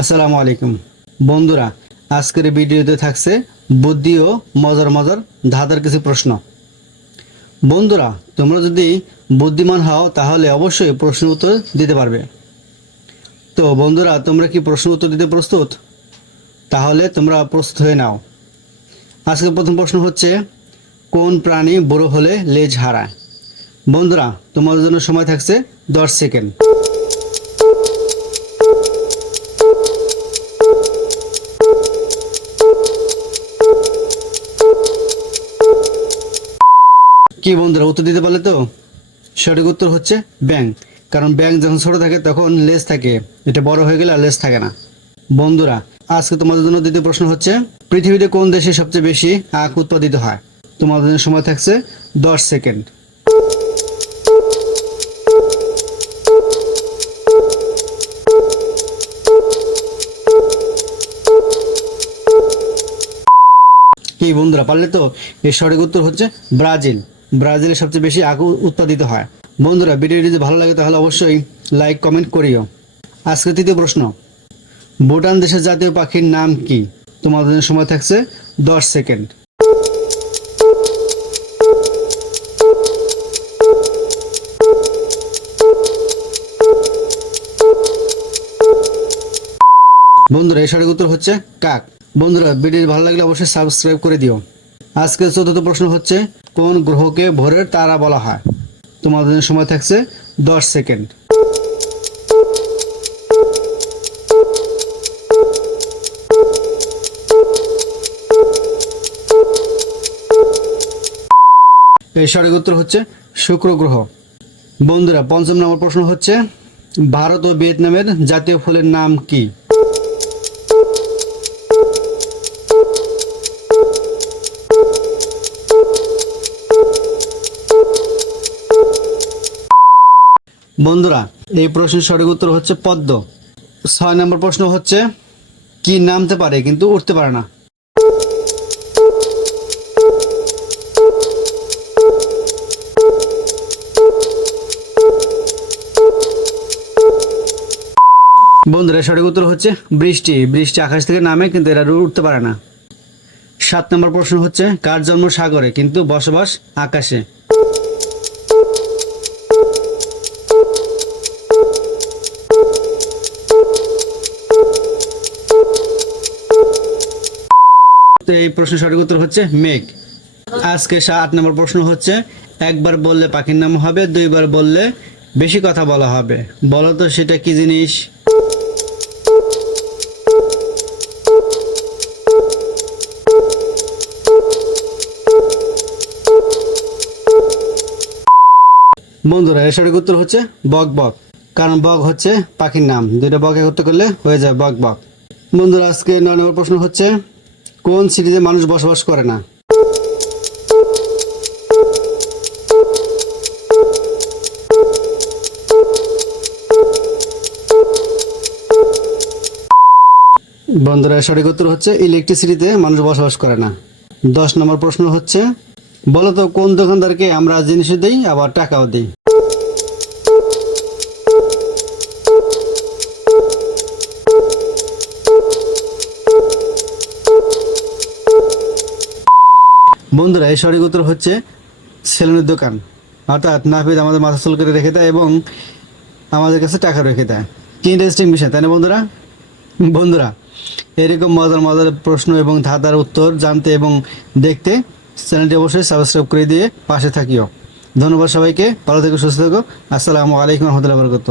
আসসালামু আলাইকুম। বন্ধুরা, আজকের ভিডিওতে থাকছে বুদ্ধি ও মজার মজার ধাঁধার কিছু প্রশ্ন। বন্ধুরা, তোমরা যদি বুদ্ধিমান হও, তাহলে অবশ্যই প্রশ্ন উত্তর দিতে পারবে। তো বন্ধুরা, তোমরা কি প্রশ্ন উত্তর দিতে প্রস্তুত? তাহলে তোমরা প্রস্তুত হয়ে নাও। আজকের প্রথম প্রশ্ন হচ্ছে, কোন প্রাণী বড় হলে লেজ হারায়? বন্ধুরা, তোমাদের জন্য সময় থাকছে দশ সেকেন্ড। কি বন্ধুরা উত্তর দিতে পারলে তো? সঠিক উত্তর হচ্ছে ব্যাংক। কারণ ব্যাংক যখন ছোট থাকে, তখন লেস থাকে। এটা বড় হয়ে গেলে আর লেস থাকে না। বন্ধুরা, আজকে তোমাদের জন্য দ্বিতীয় প্রশ্ন হচ্ছে, পৃথিবীতে কোন দেশে সবচেয়ে বেশি আখ উৎপাদিত হয়? তোমাদের জন্য সময় থাকছে দশ সেকেন্ড। কি বন্ধুরা, পারলে তো? এর সঠিক উত্তর হচ্ছে ব্রাজিল। ব্রাজিলে সবচেয়ে বেশি আখ উৎপাদিত হয়। বন্ধুরা, ভিডিওটি যদি ভালো লাগে, তাহলে অবশ্যই লাইক কমেন্ট করিও। আজকে তৃতীয় প্রশ্ন। ভুটান দেশের জাতীয় পাখির নাম কি? তোমাদের সময় থাকছে দশ সেকেন্ড। বন্ধুরা, এই সঠিক উত্তর হচ্ছে কাক। বন্ধুরা ভিডিও ভালো লাগলে অবশ্যই সাবস্ক্রাইব করে দিও। আজকের চতুর্থ প্রশ্ন হচ্ছে কোন গ্রহকে ভোরের তারা বলা হয়? তোমাদের সময় থাকছে দশ সেকেন্ড। এই সঠিক উত্তর হচ্ছে শুক্র গ্রহ। বন্ধুরা, পঞ্চম নম্বর প্রশ্ন হচ্ছে, ভারত ও ভিয়েতনামের জাতীয় ফুলের নাম কি? বন্ধুরা, এই প্রশ্নের সঠিক উত্তর হচ্ছে পদ্ম। ছয় নম্বর প্রশ্ন হচ্ছে, কি নামতে পারে কিন্তু উঠতে পারে না? বন্ধুরা, সঠিক উত্তর হচ্ছে বৃষ্টি। বৃষ্টি আকাশ থেকে নামে কিন্তু এরা উঠতে পারে না। সাত নম্বর প্রশ্ন হচ্ছে, কার জন্ম সাগরে কিন্তু বসবাস আকাশে? এই প্রশ্নের সঠিক উত্তর হচ্ছে মেঘ। আজকে সাত নম্বর প্রশ্ন হচ্ছে, একবার বললে পাখির নাম হবে, দুইবার বললে বেশি কথা বলা হবে। বলো তো, সেটা কি জিনিস? বন্ধুরা, এর সঠিক উত্তর হচ্ছে বক বক। কারণ বক হচ্ছে পাখির নাম। দুইটা বক একত্র করলে হয়ে যায় বক বক। বন্ধুরা, আজকে নয় নম্বর প্রশ্ন হচ্ছে কোন সিটিতে মানুষ বসবাস করে না? বন্ধুরা, সঠিক উত্তর হচ্ছে ইলেকট্রিসিটিতে মানুষ বসবাস করে না। দশ নম্বর প্রশ্ন হচ্ছে বলো তো কোন দোকানদারকে আমরা জিনিসও দিই, আবার টাকাও দিই? বন্ধুরা, এই সঠিক উত্তর হচ্ছে সেলুনের দোকান। অর্থাৎ নাফিদ আমাদের মাথা চুল করে রেখে দেয় এবং আমাদের কাছে টাকা রেখে দেয়। কি ইন্টারেস্টিং বিষয়, তাই না বন্ধুরা? বন্ধুরা, এরকম মজার মজার প্রশ্ন এবং ধাঁধার উত্তর জানতে এবং দেখতে চ্যানেলটি অবশ্যই সাবস্ক্রাইব করে দিয়ে পাশে থাকিও। ধন্যবাদ সবাইকে, ভালো থেকো, সুস্থ থেকো। আসসালামু আলাইকুম রহমতুল্লাহ বরকত